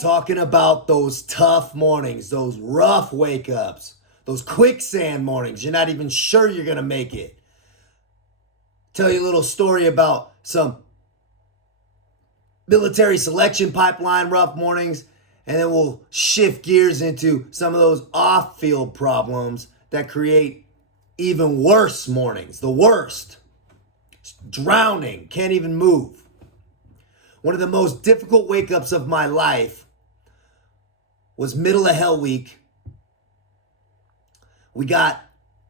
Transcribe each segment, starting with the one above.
talking about those tough mornings, those rough wake ups, those quicksand mornings. You're not even sure you're going to make it. Tell you a little story about some military selection pipeline rough mornings, and then we'll shift gears into some of those off-field problems that create even worse mornings. The worst. Drowning, can't even move. One of the most difficult wake-ups of my life was middle of Hell Week. We got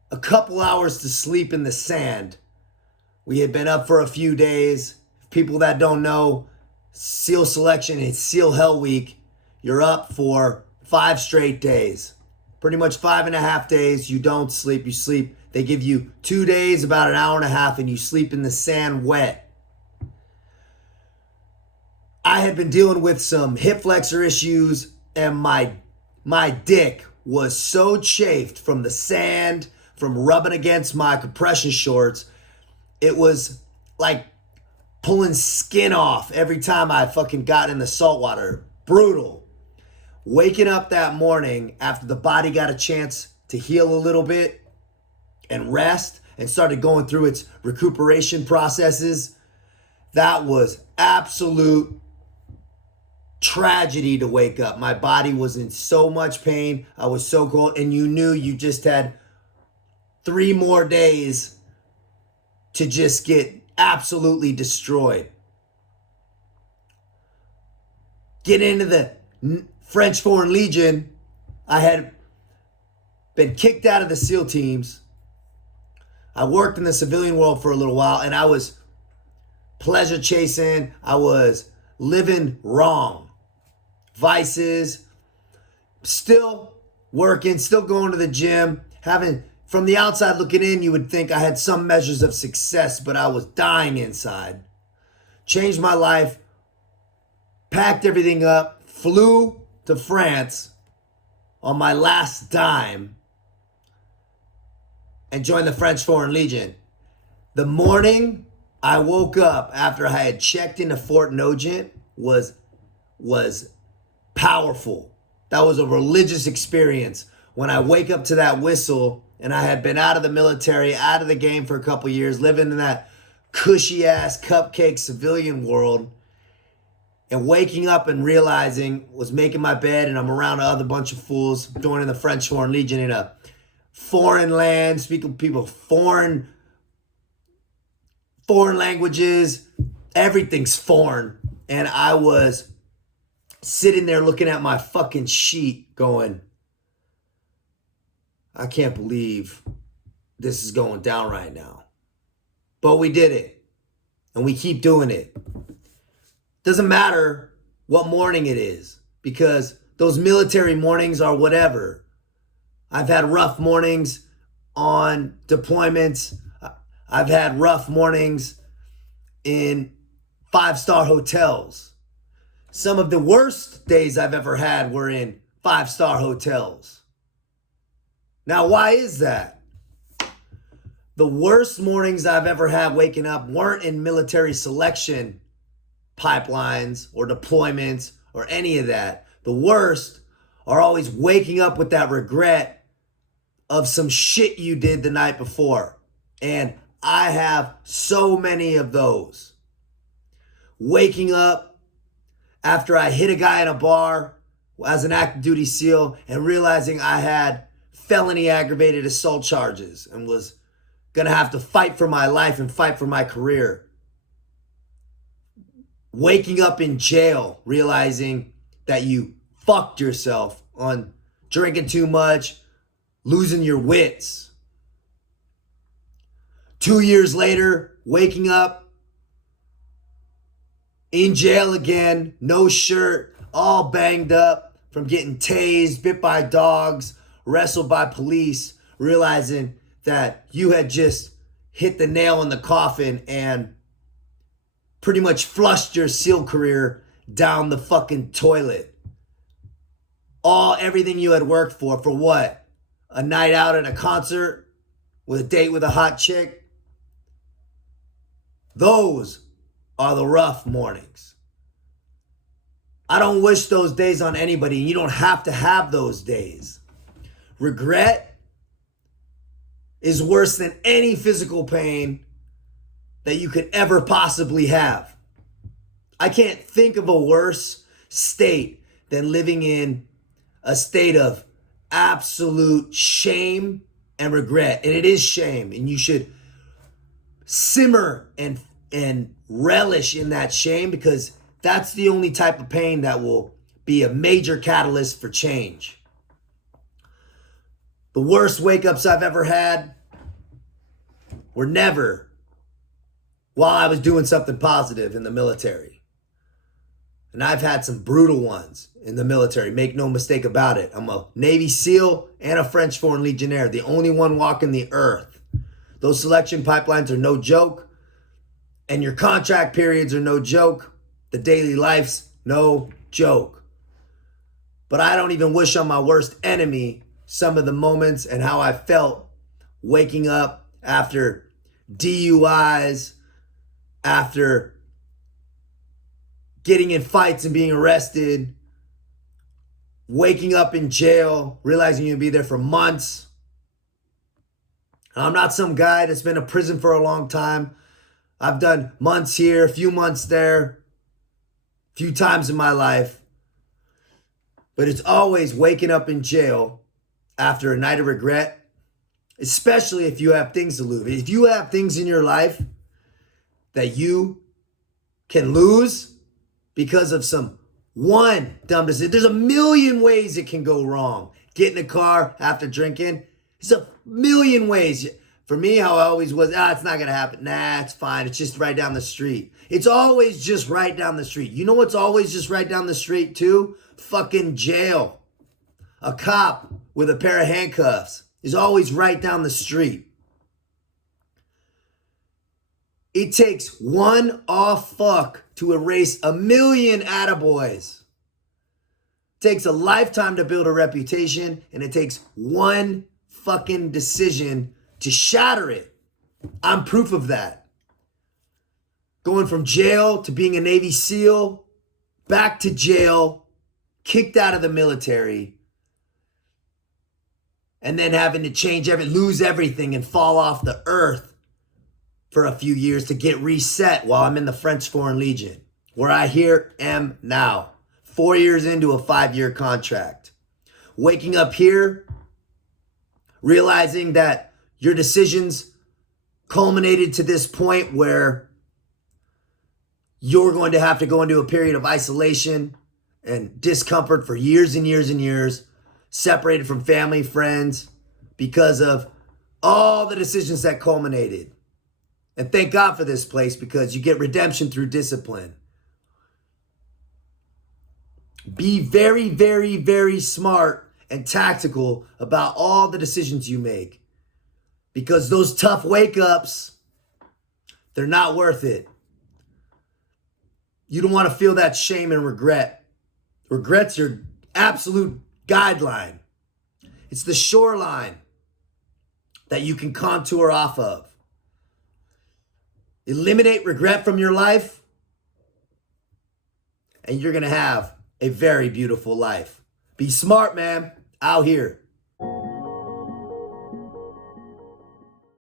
a couple hours to sleep in the sand. We had been up for a few days. People that don't know, SEAL selection and SEAL Hell Week, you're up for 5 straight days. Pretty much 5.5 days. You don't sleep, you sleep. They give you 2 days, about an hour and a half, and you sleep in the sand wet. I had been dealing with some hip flexor issues, and my dick was so chafed from the sand, from rubbing against my compression shorts. It was like pulling skin off every time I fucking got in the salt water. Brutal. Waking up that morning after the body got a chance to heal a little bit and rest and started going through its recuperation processes, that was absolute tragedy to wake up. My body was in so much pain. I was so cold, and you knew you just had 3 more days to just get absolutely destroyed. Get into the French Foreign Legion. I had been kicked out of the SEAL teams. I worked in the civilian world for a little while, and I was pleasure chasing. I was living wrong. Vices. Still working, still going to the gym. From the outside looking in, you would think I had some measures of success, but I was dying inside. Changed my life. Packed everything up. Flew to France on my last dime and joined the French Foreign Legion. The morning I woke up after I had checked into Fort Nogent was powerful. That was a religious experience. When I wake up to that whistle, and I had been out of the military, out of the game for a couple years, living in that cushy-ass cupcake civilian world, and waking up and realizing, was making my bed, and I'm around another bunch of fools, joining the French Foreign Legion in a foreign land, speaking to people, foreign languages, everything's foreign. And I was sitting there looking at my fucking sheet going, I can't believe this is going down right now. But we did it. And we keep doing it. Doesn't matter what morning it is, because those military mornings are whatever. I've had rough mornings on deployments. I've had rough mornings in 5-star hotels. Some of the worst days I've ever had were in 5-star hotels. Now, why is that? The worst mornings I've ever had waking up weren't in military selection pipelines or deployments or any of that. The worst are always waking up with that regret of some shit you did the night before. And I have so many of those. Waking up after I hit a guy in a bar as an active duty SEAL and realizing I had felony aggravated assault charges and was gonna have to fight for my life and fight for my career. Waking up in jail, realizing that you fucked yourself on drinking too much, losing your wits. 2 years later, waking up in jail again, no shirt, all banged up from getting tased, bit by dogs, wrestled by police, realizing that you had just hit the nail in the coffin and pretty much flushed your SEAL career down the fucking toilet. Everything you had worked for what? A night out at a concert with a date with a hot chick? Those are the rough mornings. I don't wish those days on anybody, and you don't have to have those days. Regret is worse than any physical pain that you could ever possibly have. I can't think of a worse state than living in a state of absolute shame and regret. And it is shame, and you should simmer and relish in that shame, because that's the only type of pain that will be a major catalyst for change. The worst wake-ups I've ever had were never while I was doing something positive in the military. And I've had some brutal ones in the military, make no mistake about it. I'm a Navy SEAL and a French Foreign Legionnaire, the only one walking the earth. Those selection pipelines are no joke, and your contract periods are no joke. The daily life's no joke. But I don't even wish on my worst enemy some of the moments and how I felt waking up after DUIs, after getting in fights and being arrested, waking up in jail, realizing you'll be there for months. I'm not some guy that's been in prison for a long time. I've done months here, a few months there, a few times in my life. But it's always waking up in jail after a night of regret, especially if you have things to lose. If you have things in your life that you can lose because of some one dumb decision, there's a million ways it can go wrong. Get in a car after drinking, there's a million ways. For me, how I always was, it's not going to happen. Nah, it's fine. It's just right down the street. It's always just right down the street. You know what's always just right down the street too? Fucking jail. A cop with a pair of handcuffs is always right down the street. It takes one off fuck to erase a million attaboys. It takes a lifetime to build a reputation, and it takes one fucking decision to shatter it. I'm proof of that. Going from jail to being a Navy SEAL, back to jail, kicked out of the military, and then having to change lose everything and fall off the earth for a few years to get reset while I'm in the French Foreign Legion, where I here am now, 4 years into a 5-year contract. Waking up here, realizing that your decisions culminated to this point where you're going to have to go into a period of isolation and discomfort for years and years and years, separated from family, friends, because of all the decisions that culminated. And thank God for this place, because you get redemption through discipline. Be very, very, very smart and tactical about all the decisions you make, because those tough wake-ups, they're not worth it. You don't want to feel that shame and regret. Regret's your absolute guideline. It's the shoreline that you can contour off of. Eliminate regret from your life, and you're going to have a very beautiful life. Be smart, man. Out here.